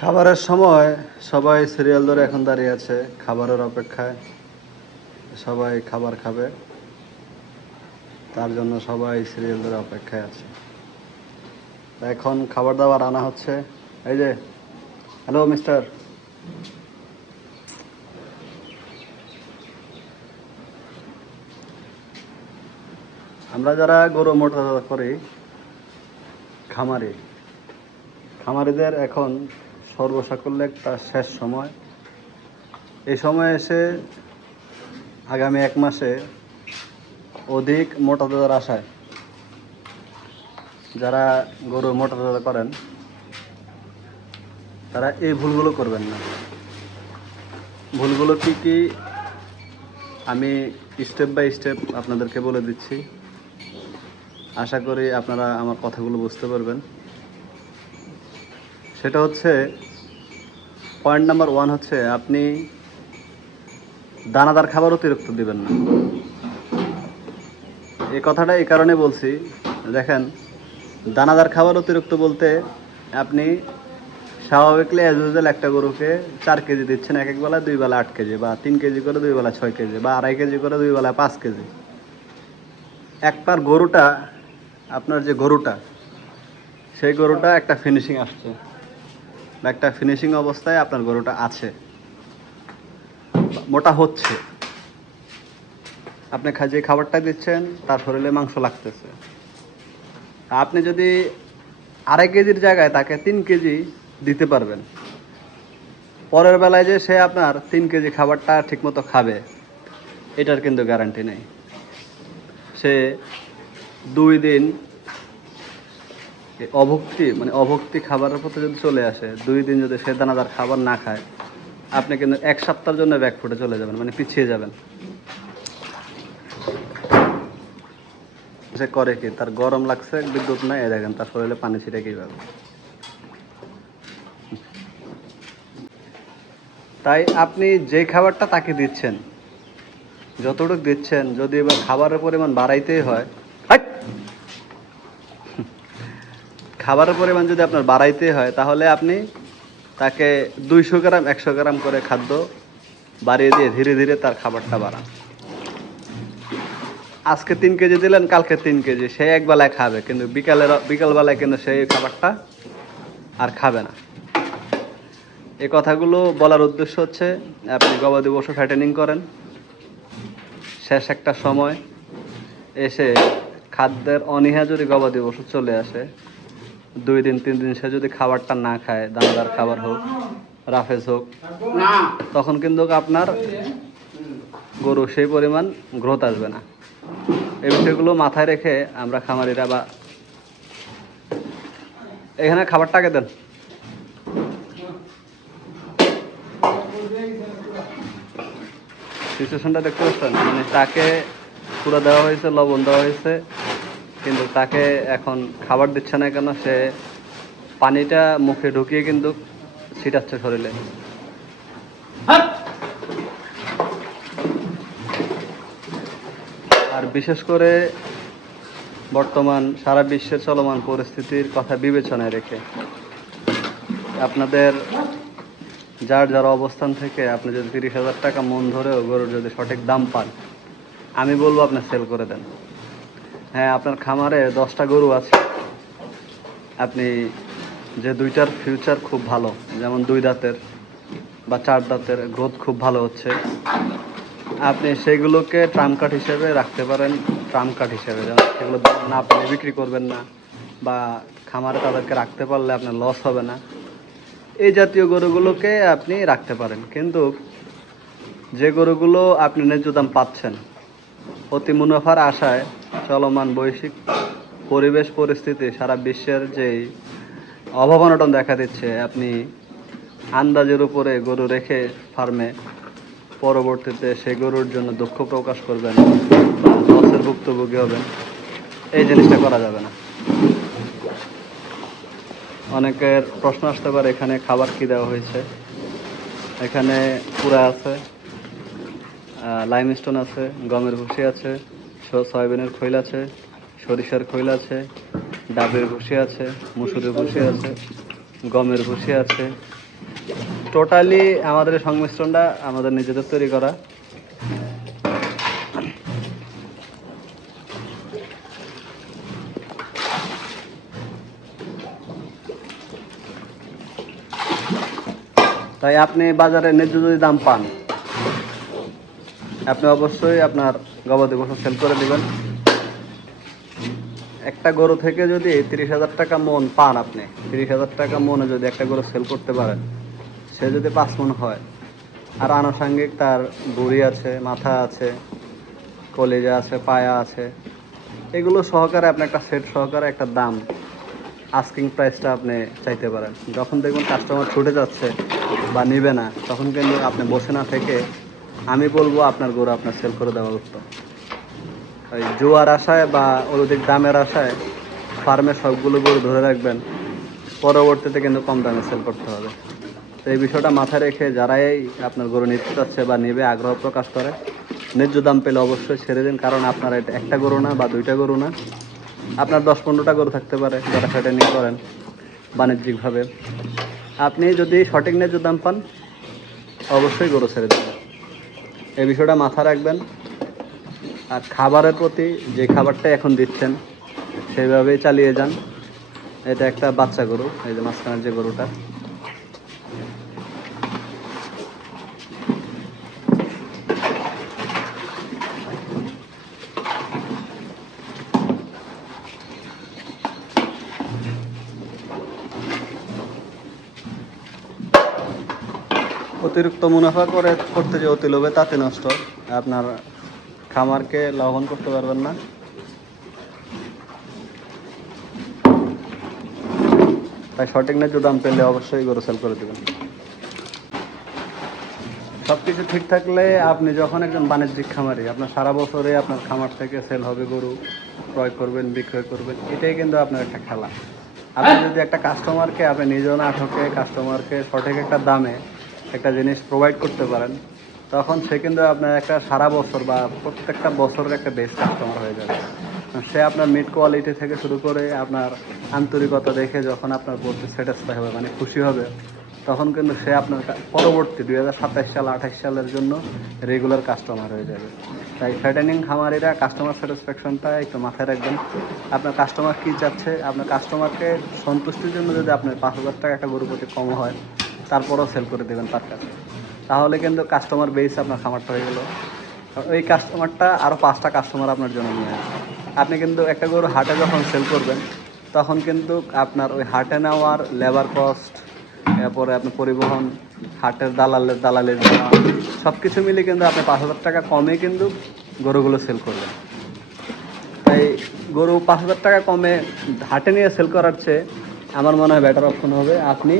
খাবারের সময় সবাই সিরিয়াল ধরে এখন দাঁড়িয়ে আছে খাবারের অপেক্ষায়। সবাই খাবার খাবে, তার জন্য সবাই সিরিয়াল ধরে অপেক্ষায় আছে। এখন খাবার দাবার আনা হচ্ছে। এই যে, হ্যালো মিস্টার, আমরা যারা গরু মোটা করি, খামারিদের এখন সর্বসাকুল্যে একটা শেষ সময়। এই সময় এসে আগামী 1 মাসে অধিক মোটা তাজার আশায় যারা গরু মোটা তাজা করেন তারা এই ভুলগুলো করবেন না। ভুলগুলো কি কি আমি স্টেপ বাই স্টেপ আপনাদেরকে বলে দিচ্ছি। আশা করি আপনারা আমার কথাগুলো বুঝতে পারবেন। সেটা হচ্ছে, পয়েন্ট নাম্বার 1 হচ্ছে, আপনি দানাদার খাবার অতিরিক্ত দিবেন না। এই কথাটা এই কারণে বলছি, দেখেন, দানাদার খাবার অতিরিক্ত বলতে আপনি স্বাভাবিকলি অ্যাজ ইউজুয়াল একটা গরুকে 4 কেজি দিচ্ছেন এক এক বেলা, 2 বেলা 8 কেজি, বা 3 কেজি করে 2 বেলা 6 কেজি, বা 2.5 কেজি করে 2 বেলা 5 কেজি। একবার গরুটা, আপনার যে গরুটা, সেই গরুটা একটা ফিনিশিং আসছে, বা একটা ফিনিশিং অবস্থায় আপনার গরুটা আছে, মোটা হচ্ছে। আপনি যে খাবারটা দিচ্ছেন তার শরীরে মাংস লাগতেছে। আপনি যদি 2.5 কেজির জায়গায় তাকে 3 কেজি দিতে পারবেন, পরের বেলায় যে সে আপনার 3 কেজি খাবারটা ঠিকমতো খাবে, এটার কিন্তু গ্যারান্টি নেই। সে 2 দিন অভক্তি খাবারের প্রতি যদি চলে আসে, 2 দিন যদি সে দানাদার খাবার না খায়, আপনি কিন্তু 1 সপ্তাহের জন্য ব্যাকফুটে চলে যাবেন, মানে পিছিয়ে যাবেন। সে করে কি, তার গরম লাগছে, বিদ্যুৎ নাই, দেখেন তার শরীরে পানি ছিটে কীভাবে। তাই আপনি যে খাবারটা তাকে দিচ্ছেন, যতটুকু দিচ্ছেন, যদি এবার খাবারের পরিমাণ বাড়াইতেই হয়, খাবারের পরিমাণ যদি আপনার বাড়াইতেই হয়, তাহলে আপনি তাকে 200 গ্রাম 100 গ্রাম করে খাদ্য বাড়িয়ে দিয়ে ধীরে ধীরে তার খাবারটা বাড়ান। আজকে 3 কেজি দিলেন, কালকে 3 কেজি, সে একবেলায় খাবে, কিন্তু বিকালবেলায় কিন্তু সেই খাবারটা আর খাবে না। এই কথাগুলো বলার উদ্দেশ্য হচ্ছে, আপনি গবাদি পশু ফ্যাটেনিং করেন, শেষ একটা সময় এসে খাদ্যের অনীহা যদি গবাদি পশু চলে আসে, 2 দিন 3 দিন সে যদি খাবারটা না খায়, দানাদার খাবার হোক, রাফেজ হোক, তখন কিন্তু আপনার গরু সেই পরিমাণ গ্রোথ আসবে না। এই বিষয়গুলো মাথায় রেখে আমরা খামারিরা, বা এখানে খাবারটাকে দেন, সিচুয়েশনটা দেখতে পাচ্ছেন, মানে তাকে পুরো দেওয়া হয়েছে, লবণ দেওয়া হয়েছে, কিন্তু তাকে এখন খাবার দিচ্ছে না কেন, সে পানিটা মুখে ঢুকিয়ে কিন্তু ছিটাচ্ছে শরীরে। আর বিশেষ করে বর্তমান সারা বিশ্বের চলমান পরিস্থিতির কথা বিবেচনায় রেখে, আপনাদের যার যার অবস্থান থেকে আপনি যদি 30,000 টাকা মন ধরেও গরুর যদি সঠিক দাম পান, আমি বলবো আপনি সেল করে দেন। হ্যাঁ, আপনার খামারে 10টা গরু আছে, আপনি যে 2টার ফিউচার খুব ভালো, যেমন 2 দাঁতের বা 4 দাঁতের গ্রোথ খুব ভালো হচ্ছে, আপনি সেগুলোকে ট্রাম্প কার্ড হিসেবে রাখতে পারেন। ট্রাম্প কার্ড হিসেবে, যেমন সেগুলো না আপনি বিক্রি করবেন না, বা খামারে তাদেরকে রাখতে পারলে আপনার লস হবে না, এই জাতীয় গরুগুলোকে আপনি রাখতে পারেন। কিন্তু যে গরুগুলো আপনি ন্যায্য দাম পাচ্ছেন, অতি মুনাফার আশায় চলমান বৈশ্বিক পরিবেশ পরিস্থিতি, সারা বিশ্বের যেই অভাব-অনটন দেখা দিচ্ছে, আপনি আন্দাজের উপরে গরু রেখে ফার্মে পরবর্তীতে সেই গরুর জন্য দুঃখ প্রকাশ করবেন বা লসের ভুক্তভোগী হবেন, এই জিনিসটা করা যাবে না। অনেকের প্রশ্ন আসতে পারে, এখানে খাবার কি দেওয়া হয়েছে। এখানে পুরা আছে, লাইমস্টোন আছে, গমের ভুসি আছে, সয়াবিনের খৈল আছে, সরিষার খৈল আছে, ডাবের ভুসি আছে, মুসুরের ভুসি আছে, গমের ভুসি আছে, টোটালি আমাদের সংমিশ্রণটা আমাদের নিজেদের তৈরি করা। তাই আপনি বাজারে ন্যায্য যদি দাম পান, আপনি অবশ্যই আপনার গবাদি পশু সেল করে দিবেন। একটা গরু থেকে যদি 30,000 টাকা মন পান, আপনি 30,000 টাকা মনে যদি একটা গরু সেল করতে পারেন, সে যদি 5 মন হয়, আর আনুষঙ্গিক তার বুড়ি আছে, মাথা আছে, কলিজা আছে, পায়া আছে, এগুলো সহকারে আপনি একটা সেট সহকারে একটা দাম আস্কিং প্রাইসটা আপনি চাইতে পারেন। যখন দেখবেন কাস্টমার ছুটে যাচ্ছে বা নিবে না, তখন কিন্তু আপনি বসে না থেকে আমি বলবো আপনার গরু আপনার সেল করে দেওয়া উত্তম। ওই জোয়ার আশায় বা অধিক দামের আশায় ফার্মে সবগুলো গরু ধরে রাখবেন, পরবর্তীতে কিন্তু কম দামে সেল করতে হবে। তো এই বিষয়টা মাথায় রেখে যারাই আপনার গরু নিতে চাচ্ছে বা নেবে আগ্রহ প্রকাশ করে, ন্যায্য দাম পেলে অবশ্যই ছেড়ে দিন। কারণ আপনার এটা একটা গরু না বা দুইটা গরু না, আপনার 10-15টা গরু থাকতে পারে যারা সেটা নিয়ে করেন বাণিজ্যিকভাবে। আপনি যদি সঠিক ন্যায্য দাম পান, অবশ্যই গরু ছেড়ে দেবেন। এই বিষয়টা মাথায় রাখবেন। আর খাবারের প্রতি যে খাবারটা এখন দিচ্ছেন সেইভাবেই চালিয়ে যান। এটা একটা বাচ্চা গরু, এই যে মাঝখানের যে গরুটা, অতিরিক্ত মুনাফা করতে যে অতি লোভে তাতে নষ্ট, আপনার খামারকে লাভবান করতে পারবেন না। তাই সঠিক ন্যায্য দাম পেলে অবশ্যই গরু সেল করে দেবেন। সব কিছু ঠিক থাকলে আপনি যখন একজন বাণিজ্যিক খামারি, আপনার সারা বছরে আপনার খামার থেকে সেল হবে গরু, ক্রয় করবেন, বিক্রয় করবেন, এটাই কিন্তু আপনার একটা খেলা। আপনি যদি একটা কাস্টমারকে, আপনি নিজেও না ঠকে কাস্টমারকে সঠিক একটা দামে একটা জিনিস প্রোভাইড করতে পারেন, তখন সে কিন্তু আপনার একটা সারা বছর বা প্রত্যেকটা বছরের একটা বেস্ট কাস্টমার হয়ে যাবে। সে আপনার মিট কোয়ালিটি থেকে শুরু করে আপনার আন্তরিকতা দেখে যখন আপনার প্রতি স্যাটিসফাই হবে, মানে খুশি হবে, তখন কিন্তু সে আপনার পরবর্তী 2027 সাল 28 সালের জন্য রেগুলার কাস্টমার হয়ে যাবে। তাই ফ্যাটেনিং খামারিরা কাস্টমার স্যাটিসফ্যাকশনটা একটু মাথায় রাখবেন। আপনার কাস্টমার কী চাচ্ছে, আপনার কাস্টমারকে সন্তুষ্টির জন্য যদি আপনার 5,000 টাকা একটা গরু প্রতি কম হয়, তারপরেও সেল করে দেবেন তার কাছে, তাহলে কিন্তু কাস্টমার বেস আপনার খামারটা হয়ে গেল। ওই কাস্টমারটা আরও 5টা কাস্টমার আপনার জন্য নিয়ে আসবে। আপনি কিন্তু একটা গরু হাটে যখন সেল করবেন, তখন কিন্তু আপনার ওই হাটে নেওয়ার লেবার কস্ট, এরপরে আপনার পরিবহন, হাটের দালালের সব কিছু মিলে কিন্তু আপনি 5,000 টাকা কমে কিন্তু গরুগুলো সেল করবেন। তাই গরু 5,000 টাকা কমে হাটে নিয়ে সেল করার চেয়ে আমার মনে হয় বেটার অপশন হবে আপনি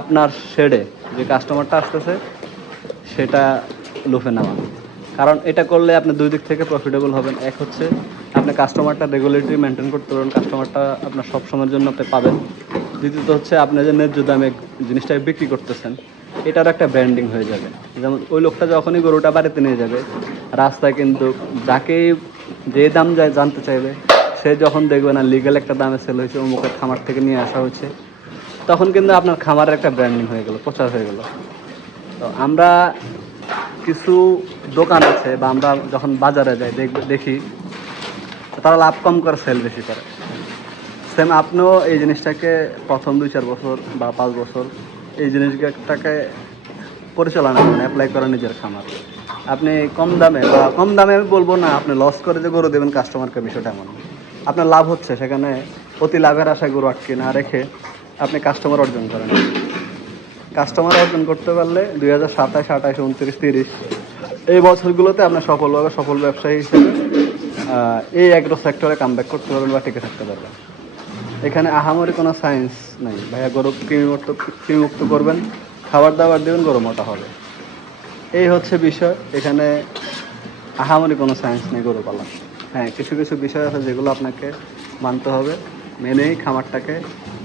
আপনার শেডে যে কাস্টমারটা আসতেছে সেটা লুফে নেওয়া। কারণ এটা করলে আপনি দুই দিক থেকে প্রফিটেবল হবেন। এক হচ্ছে আপনি কাস্টমারটা রেগুলেটরি মেনটেন করতে পারবেন, কাস্টমারটা আপনার সব সময়ের জন্য আপনি পাবেন। দ্বিতীয়ত হচ্ছে আপনি যে ন্যায্য দামে জিনিসটাকে বিক্রি করতেছেন, এটার একটা ব্র্যান্ডিং হয়ে যাবে। যেমন ওই লোকটা যখনই গরুটা বাড়িতে নিয়ে যাবে, রাস্তায় কিন্তু যাকেই যে দাম যায় জানতে চাইবে, সে যখন দেখবে না লিগ্যাল একটা দামে সেল হয়েছে, অমুকের খামার থেকে নিয়ে আসা হয়েছে, তখন কিন্তু আপনার খামারের একটা ব্র্যান্ডিং হয়ে গেল, প্রচার হয়ে গেল। তো আমরা কিছু দোকান আছে বা আমরা যখন বাজারে যাই দেখি তারা লাভ কম করে সেল বেশি করে। সেম আপনিও এই জিনিসটাকে প্রথম 2-4 বছর বা 5 বছর এই জিনিসটাকে পরিচালনা করেন, অ্যাপ্লাই করেন নিজের খামার। আপনি কম দামে বা কম দামে আমি বলবো না আপনি লস করে যে গরু দেবেন কাস্টমারকে, বিষয়টা এমন। আপনার লাভ হচ্ছে, সেখানে অতি লাভের আশায় গরু আটকে না রেখে আপনি কাস্টমার অর্জন করেন। কাস্টমার অর্জন করতে পারলে 2027, 28, 29, 30 এই বছরগুলোতে আপনার সফল ব্যবসায়ী হিসেবে এই অ্যাগ্রো সেক্টরে কামব্যাক করতে পারবেন বা টিকে থাকতে পারবেন। এখানে আহামরি কোনো সায়েন্স নেই ভাইয়া। গরু কৃমিমুক্ত করবেন, খাবার দাবার দেবেন, গরু মোটা হবে, এই হচ্ছে বিষয়। এখানে আহামরি কোনো সায়েন্স নেই গরু পালা। হ্যাঁ, কিছু কিছু বিষয় আছে যেগুলো আপনাকে মানতে হবে, মেনেই খামারটাকে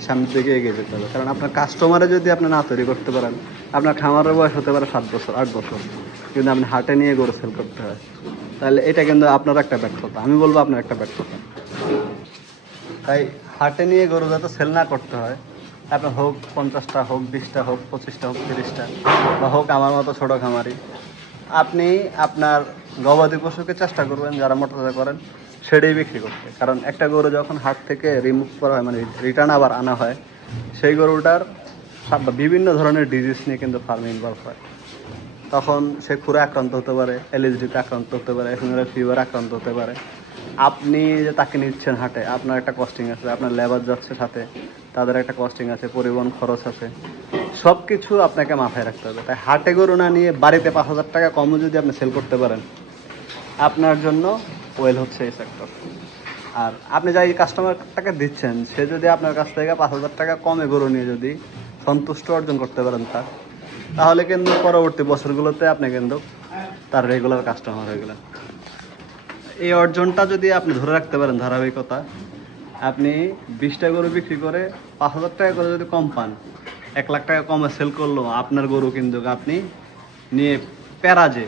সামনের দিকে এগিয়ে যেতে হবে। কারণ আপনার কাস্টমারে যদি আপনি না তৈরি করতে পারেন, আপনার খামারের বয়স হতে পারে 7 বছর, 8 বছর, কিন্তু আপনি হাটে নিয়ে গরু সেল করতে হয়, তাহলে এটা কিন্তু আপনার একটা ব্যর্থতা, আমি বলবো আপনার একটা ব্যর্থতা। তাই হাটে নিয়ে গরু যাতে সেল না করতে হয়, আপনার হোক 50টা, হোক 20টা, হোক 25টা, হোক 30টা, বা হোক আমার মতো ছোটো খামারি, আপনি আপনার গবাদি পশুকে চেষ্টা করবেন যারা মোটা করেন সেটাই বিক্রি করতে। কারণ একটা গরু যখন হাট থেকে রিমুভ করা হয়, মানে রিটার্ন আবার আনা হয়, সেই গরুটার বিভিন্ন ধরনের ডিজিজ নিয়ে কিন্তু ফার্মে ইনভলভ হয়। তখন সে খুরে আক্রান্ত হতে পারে, এলএসডিতে আক্রান্ত হতে পারে, ফিমেল ফিভার আক্রান্ত হতে পারে। আপনি যে তাকে নিচ্ছেন হাটে, আপনার একটা কস্টিং আছে, আপনার লেবার যাচ্ছে সাথে, তাদের একটা কস্টিং আছে, পরিবহন খরচ আছে, সব কিছু আপনাকে মাথায় রাখতে হবে। তাই হাটে গরু না নিয়ে বাড়িতে 5,000 টাকা কমও যদি আপনি সেল করতে পারেন, আপনার জন্য ওয়েল হচ্ছে এই সেক্টর। আর আপনি যাই কাস্টমারটাকে দিচ্ছেন, সে যদি আপনার কাছ থেকে 5,000 টাকা কমে গরু নিয়ে যদি সন্তুষ্ট অর্জন করতে পারেন তাহলে কিন্তু পরবর্তী বছরগুলোতে আপনি কিন্তু তার রেগুলার কাস্টমার হয়ে গেলেন। এই অর্জনটা যদি আপনি ধরে রাখতে পারেন ধারাবাহিকতা, আপনি 20টা গরু বিক্রি করে 5,000 টাকা করে যদি কম পান, 1 লাখ টাকা কমে সেল করলো আপনার গরু, কিন্তু আপনি নিয়ে প্যারা যে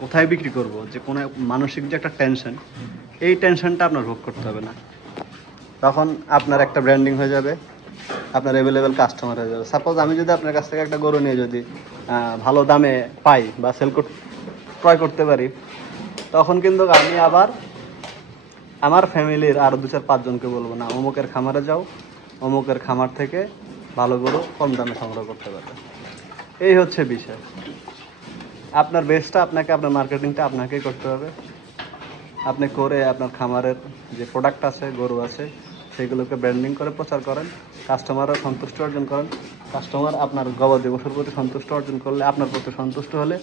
কোথায় বিক্রি করব, যে কোনো মানসিক যে একটা টেনশন, এই টেনশনটা আপনার ভোগ করতে হবে না। তখন আপনার একটা ব্র্যান্ডিং হয়ে যাবে, আপনার অ্যাভেলেবেল কাস্টমার হয়ে যাবে। সাপোজ আমি যদি আপনার কাছ থেকে একটা গরু নিয়ে যদি ভালো দামে পাই বা ক্রয় করতে পারি, তখন কিন্তু আমি আবার আমার ফ্যামিলির আরও 2-4-5 জনকে বলবো, না অমুকের খামারে যাও, অমুকের খামার থেকে ভালো গরু কম দামে সংগ্রহ করতে পারবে। এই হচ্ছে বিষয়। আপনার বেসটা আপনাকে, আপনার মার্কেটিংটা আপনাকেই করতে হবে। আপনি করে আপনার খামারের যে প্রোডাক্ট আছে, গরু আছে, সেগুলোকে ব্র্যান্ডিং করে প্রচার করেন, কাস্টমাররা সন্তুষ্ট অর্জন করেন। কাস্টমার আপনার গবাদি পশুর প্রতি সন্তুষ্ট অর্জন করলে, আপনার প্রতি সন্তুষ্ট হলে,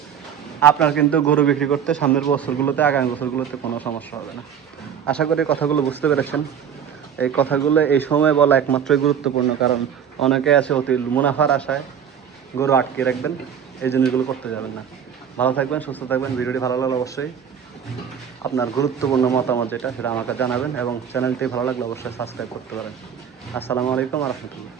আপনার কিন্তু গরু বিক্রি করতে সামনের বছরগুলোতে, আগামী বছরগুলোতে কোনো সমস্যা হবে না। আশা করি কথাগুলো বুঝতে পেরেছেন। এই কথাগুলো এই সময় বলা একমাত্রই গুরুত্বপূর্ণ, কারণ অনেকে আছে অতি মুনাফার আশায় গরু আটকে রাখবেন, এই জিনিসগুলো করতে যাবেন না। ভালো থাকবেন, সুস্থ থাকবেন। ভিডিওটি ভালো লাগলে অবশ্যই আপনার গুরুত্বপূর্ণ মতামত যেটা, সেটা আমাকে জানাবেন, এবং চ্যানেলটি ভালো লাগলে অবশ্যই সাবস্ক্রাইব করতে পারেন। আসসালামু আলাইকুম ওয়া রাহমাতুল্লাহ।